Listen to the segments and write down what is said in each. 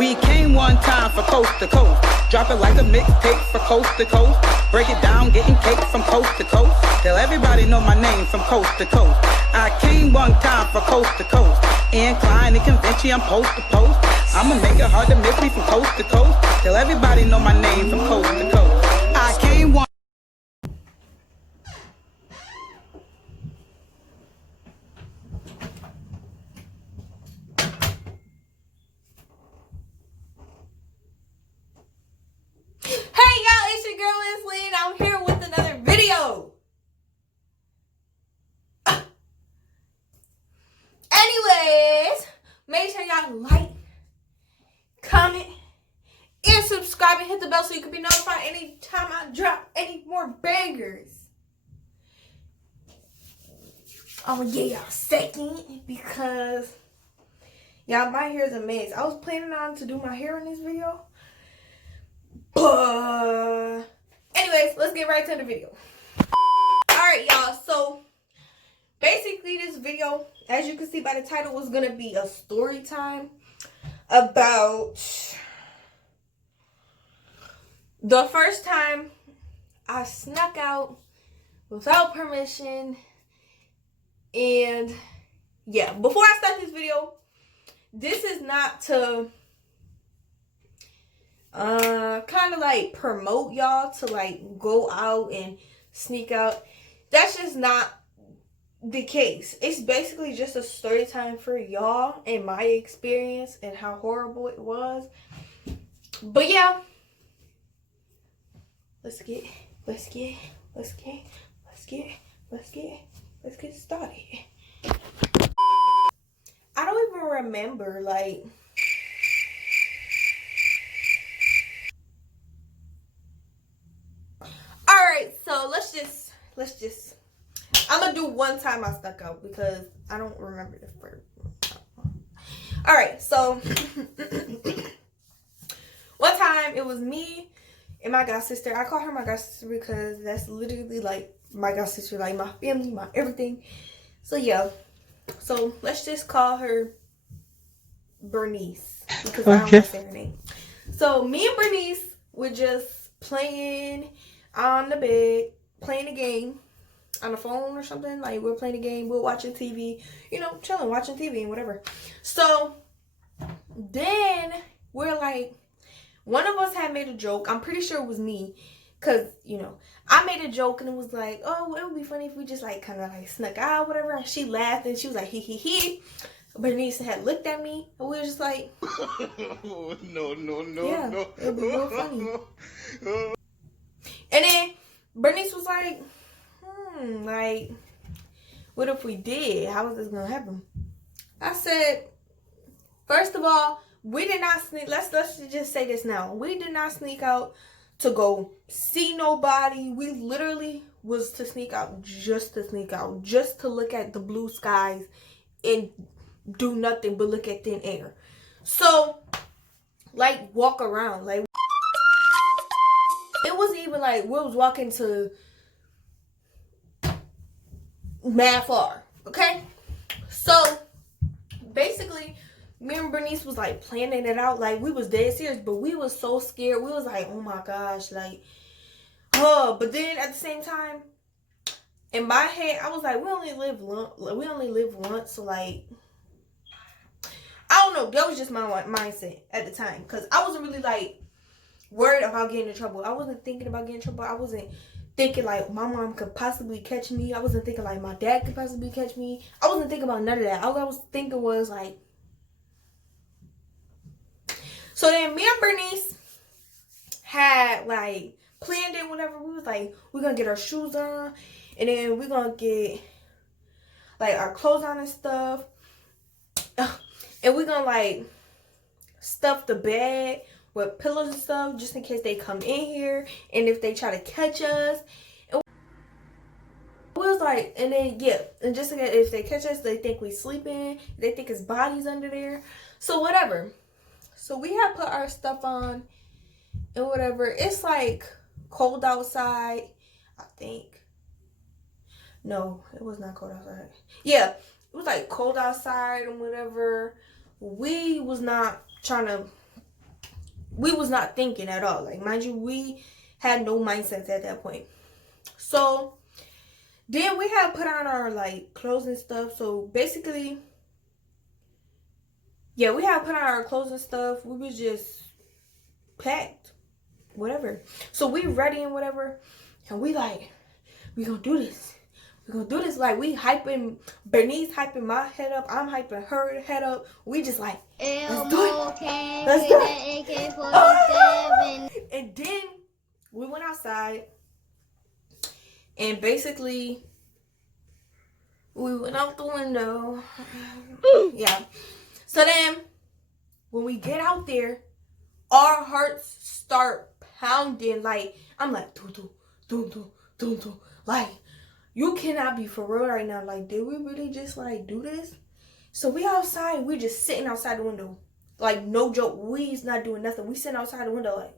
We came one time for coast to coast. Drop it like a mixtape for coast to coast. Break it down, getting cake from coast to coast. Tell everybody know my name from coast to coast. I came one time for coast to coast. Incline and convention, I'm post to post. I'ma make it hard to miss me from coast to coast. Tell everybody know my name from coast to coast. I came one. Hey y'all, it's your girl Leslie and I'm here with another video. Anyways, make sure y'all like, comment, and subscribe and hit the bell so you can be notified anytime I drop any more bangers. I'm gonna give y'all a second because y'all, my hair is a mess. I was planning on to do my hair in this video. But anyways, let's get right to the video. Alright y'all, so basically this video, as you can see by the title, was gonna be a story time about the first time I snuck out without permission. And yeah, before I start this video, this is not to kind of like promote y'all to like go out and sneak out. That's just not the case. It's basically just a story time for y'all and my experience and how horrible it was. But yeah, let's get started. I don't even remember like alright, so let's just I'm gonna do one time I stuck out because I don't remember the first one. Alright, so one time it was me and my god sister. I call her my god sister because that's literally like my god sister, like my family, my everything. So yeah, so let's just call her Bernice because I don't want to say her name. So me and Bernice were just playing on the bed, playing a game on the phone or something. Like we're playing a game, we're watching TV, you know, chilling, watching TV and whatever. So then we're like, one of us had made a joke. I'm pretty sure it was me, because you know, I made a joke and it was like, oh, it would be funny if we just like kind of like snuck out, whatever. And she laughed and she was like, hee hee hee. Bernice had looked at me and we were just like, no, yeah, no. It would be real funny. And then Bernice was like, like, what if we did? How is this gonna happen? I said, first of all, we did not sneak. Let's just say this now. We did not sneak out to go see nobody. We literally was to sneak out just to sneak out, just to look at the blue skies and do nothing but look at thin air. So, like, walk around. Like, it wasn't even like we was walking to mad far, okay? So basically me and Bernice was like planning it out, like we was dead serious, but we was so scared. We was like, oh my gosh, like, oh. But then at the same time, in my head, I was like, we only live once, so like, I don't know, that was just my mindset at the time, because I wasn't really like worried about getting in trouble. I wasn't thinking about getting in trouble. I wasn't thinking like my mom could possibly catch me. I wasn't thinking like my dad could possibly catch me. I wasn't thinking about none of that. All I was thinking was like, so then me and Bernice had like planned it whenever we was like, we're gonna get our shoes on and then we're gonna get like our clothes on and stuff. And we're gonna like stuff the bed with pillows and stuff just in case they come in here and if they try to catch us. And we was like, and then yeah, and just in case if they catch us, they think we sleeping, they think his body's under there. So whatever. So we had put our stuff on and whatever. It's like cold outside, I think. No, it was not cold outside. Yeah, it was like cold outside and whatever. We was not trying to we was not thinking at all. Like, mind you, we had no mindsets at that point. So then we had put on our like clothes and stuff. So basically, yeah, we had put on our clothes and stuff. We was just packed, whatever. So we ready and whatever, and we like, we gonna do this. We gonna do this. Like, we hyping, Bernice hyping my head up. I'm hyping her head up. We just like, let's do it. Let's do it. Oh! And then we went outside, and basically we went out the window. Yeah. So then when we get out there, our hearts start pounding. Like, I'm like, doo doo doo doo doo doo. Like, you cannot be for real right now. Like, did we really just like do this? So we outside, we just sitting outside the window. Like, no joke, we's not doing nothing. We sitting outside the window like.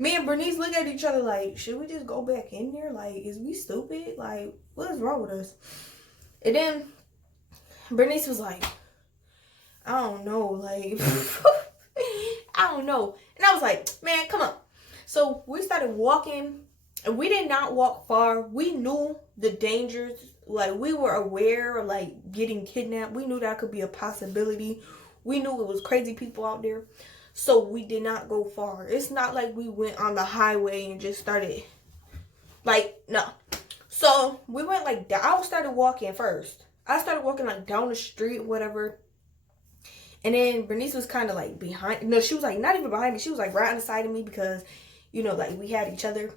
Me and Bernice look at each other like, should we just go back in there? Like, is we stupid? Like, what is wrong with us? And then Bernice was like, I don't know, like, I don't know. And I was like, man, come on. So we started walking, and we did not walk far. We knew the dangers. Like, we were aware of, like, getting kidnapped. We knew that could be a possibility. We knew it was crazy people out there. So we did not go far. It's not like we went on the highway and just started, like, no. So we went, like, I started walking first. I started walking, like, down the street, whatever. And then Bernice was kind of, like, behind. No, she was, like, not even behind me. She was, like, right on the side of me because, you know, like, we had each other.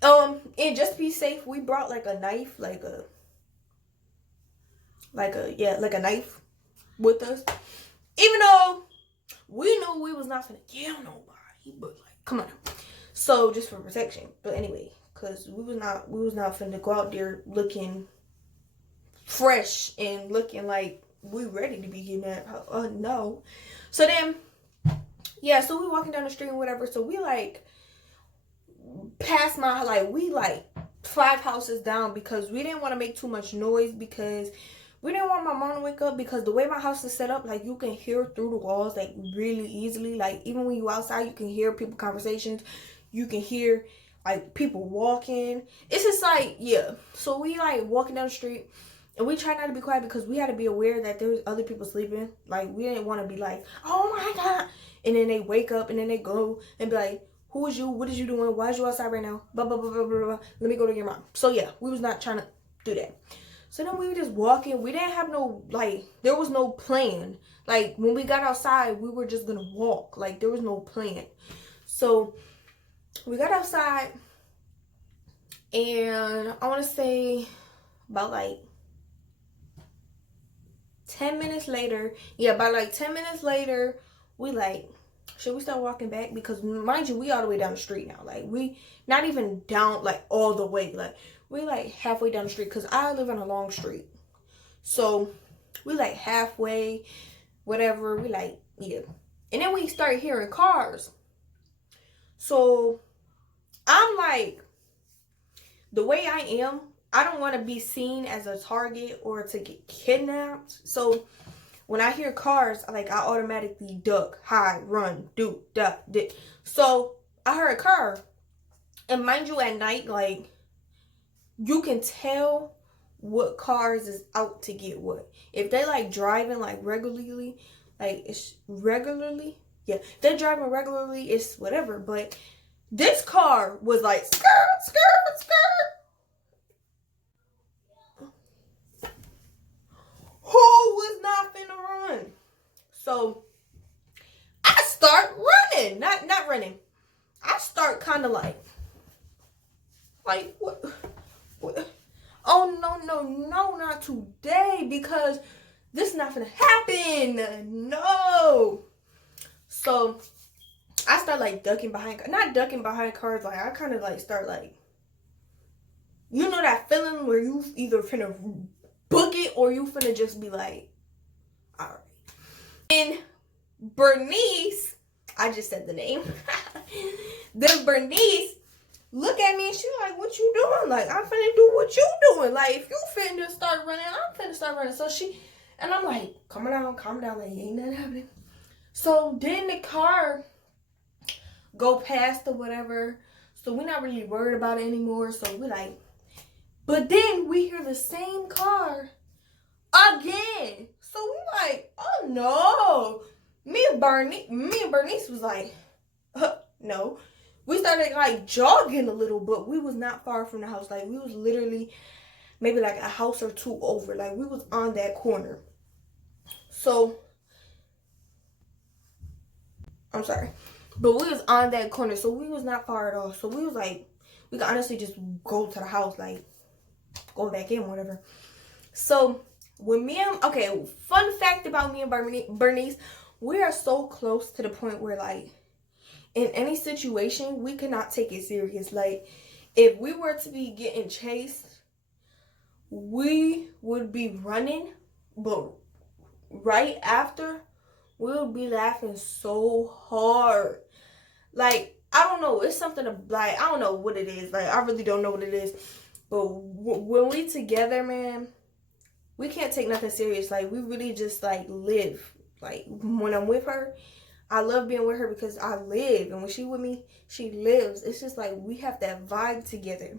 And just to be safe, we brought, like, a knife, like a knife with us. Even though we knew we was not finna kill nobody, but like, come on. So just for protection. But anyway, cause we was not finna go out there looking fresh and looking like we ready to be kidnapped. No. So then, yeah. So we walking down the street and whatever. So we like past my we like 5 houses down because we didn't want to make too much noise because we didn't want my mom to wake up because the way my house is set up, like, you can hear through the walls, like, really easily. Like, even when you outside, you can hear people conversations. You can hear, like, people walking. It's just, like, yeah. So we, like, walking down the street, and we try not to be quiet because we had to be aware that there was other people sleeping. Like, we didn't want to be like, oh, my God. And then they wake up, and then they go and be like, who is you? What is you doing? Why is you outside right now? Blah, blah, blah, blah, blah, blah. Let me go to your mom. So, yeah, we was not trying to do that. So then we were just walking. We didn't have no, like, there was no plan. Like, when we got outside, we were just going to walk. Like, there was no plan. So we got outside, and I want to say about, like, 10 minutes later. Yeah, about, like, 10 minutes later, we, like, should we start walking back? Because, mind you, we all the way down the street now. Like, we not even down, like, all the way. Like, we like halfway down the street because I live on a long street. So we like halfway, whatever. We like, yeah. And then we started hearing cars. So I'm like, the way I am, I don't want to be seen as a target or to get kidnapped. So when I hear cars, like, I automatically duck, hide, run, do, duck, did. So I heard a car. And mind you, at night, like, you can tell what cars is out to get what. If they like driving like regularly, like it's regularly, yeah. If they're driving regularly, it's whatever. But this car was like skirt, skirt, skirt. Who was not finna run? So I start running, not running. I start kind of like what? Oh, no, not today, because this is not gonna happen. No. So I start like ducking behind, not ducking behind cars. Like, I kind of like start like, you know that feeling where you either finna book it or you finna just be like, all right. And Bernice, I just said the name. Then Bernice look at me and she like, what you doing? Like, I'm finna do what you doing. Like, if you finna start running, I'm finna start running. So she, and I'm like, calm down. Like, ain't nothing happening. So then the car go past or whatever. So we're not really worried about it anymore. So we're like, but then we hear the same car again. So we like, oh no. Me and Bernice was like, no. We started like jogging a little, but we was not far from the house. Like we was literally maybe like a house or two over. Like we was on that corner. So I'm sorry. But we was on that corner, so we was not far at all. So we was like, we could honestly just go to the house, like go back in, whatever. So when fun fact about me and Bernice, we are so close to the point where like in any situation we cannot take it serious. Like if we were to be getting chased, we would be running, but right after we would be laughing so hard. Like I don't know, it's something like I don't know what it is. Like I really don't know what it is. But when we together, man, we can't take nothing serious. Like we really just like live. Like when I'm with her, I love being with her because I live, and when she with me, she lives. It's just like we have that vibe together.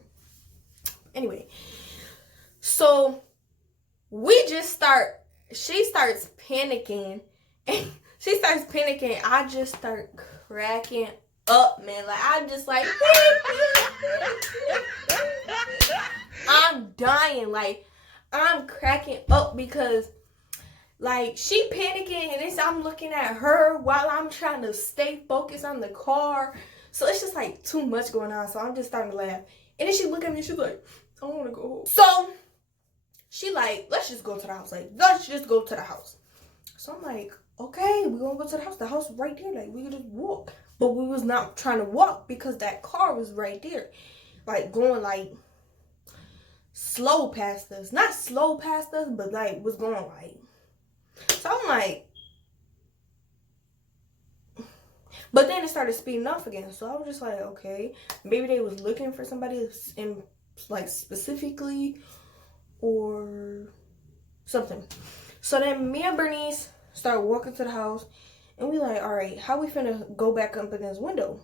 Anyway, so she starts panicking, and I just start cracking up, man. Like I'm just like I'm dying. Like I'm cracking up because like she panicking and I'm looking at her while I'm trying to stay focused on the car. So it's just like too much going on. So I'm just starting to laugh. And then she look at me and she's like, I want to go home. So she like, let's just go to the house. Like, let's just go to the house. So I'm like, okay, we're going to go to the house. The house right there. Like, we could just walk. But we was not trying to walk because that car was right there. Like, going like slow past us. Not slow past us, but like was going like. So I'm like, but then it started speeding off again. So I was just like, okay, maybe they was looking for somebody in like specifically or something. So then me and Bernice started walking to the house and we like, all right, how we finna go back up in this window?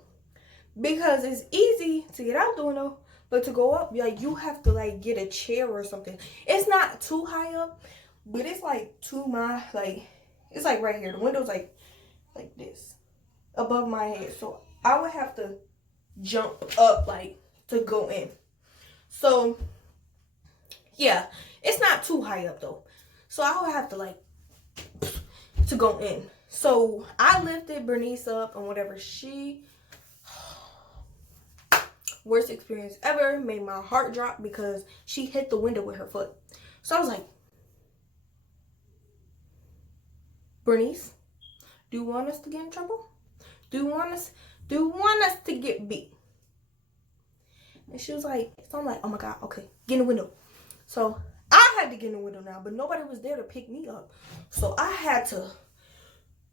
Because it's easy to get out the window, but to go up, like you have to like get a chair or something. It's not too high up, but it's like it's like right here. The window's like this above my head. So I would have to jump up like to go in. So yeah, it's not too high up though. So I would have to like to go in. So I lifted Bernice up and whatever. She worst experience ever, made my heart drop because she hit the window with her foot. So I was like, Bernice, do you want us to get in trouble? Do you want us to get beat? And she was like, so I'm like, oh my God, okay, get in the window. So I had to get in the window now, but nobody was there to pick me up. So I had to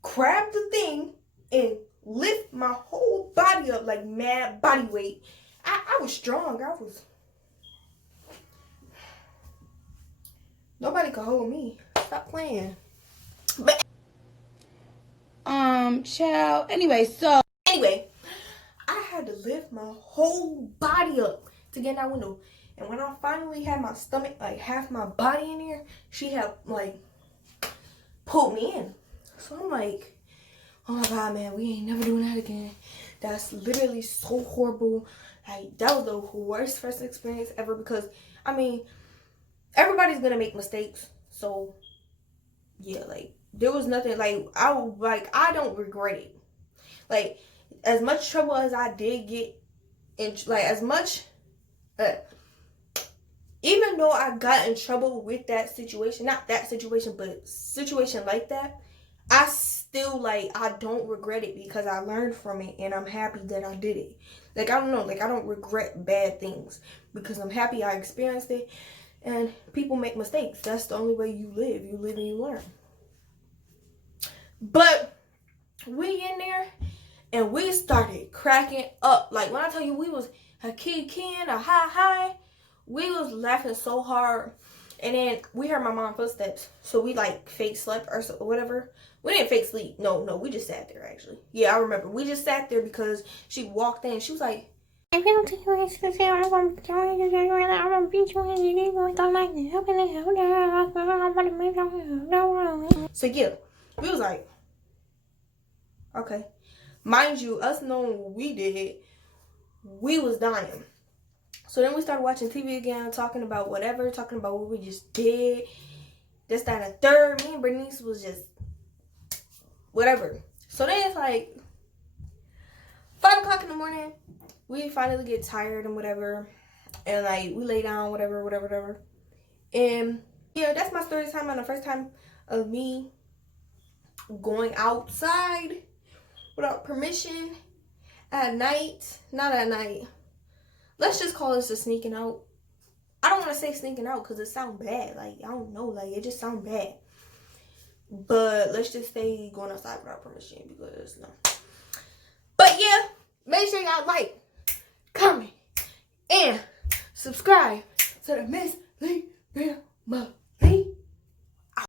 grab the thing and lift my whole body up like mad body weight. I was strong. Nobody could hold me. Stop playing. But child. Anyway, I had to lift my whole body up to get in that window. And when I finally had my stomach, like half my body in there, she had like pulled me in. So I'm like, oh my God, man, we ain't never doing that again. That's literally so horrible. Like, that was the worst first experience ever because, I mean, everybody's gonna make mistakes. So, yeah, like, there was nothing, like, I don't regret it. Like, as much trouble as I did get, and like, even though I got in trouble with that situation, not that situation, but situation like that, I still, like, I don't regret it because I learned from it and I'm happy that I did it. Like, I don't know, like, I don't regret bad things because I'm happy I experienced it. And people make mistakes. That's the only way you live. You live and you learn. But we in there and we started cracking up. Like, when I tell you we was a kid, a hi, we was laughing so hard. And then we heard my mom's footsteps. So we like fake slept or so, whatever. We didn't fake sleep. No, we just sat there actually. Yeah, I remember. We just sat there because she walked in. She was like, if you don't take your ass to say I'm going to beat you and you going to like so yeah, we was like, okay. Mind you, us knowing what we did, we was dying. So then we started watching TV again, talking about whatever, talking about what we just did. This, that, and the third. Me and Bernice was just whatever. So then it's like 5 o'clock in the morning. We finally get tired and whatever. And like we lay down, whatever. And yeah, that's my story time on the first time of me going outside without permission at night. Not at night. Let's just call this a sneaking out. I don't want to say sneaking out because it sounds bad. Like, I don't know. Like, it just sounds bad. But let's just say going outside without permission because, no. But, yeah. Make sure y'all like, comment, and subscribe to the Miss Lee Grandma.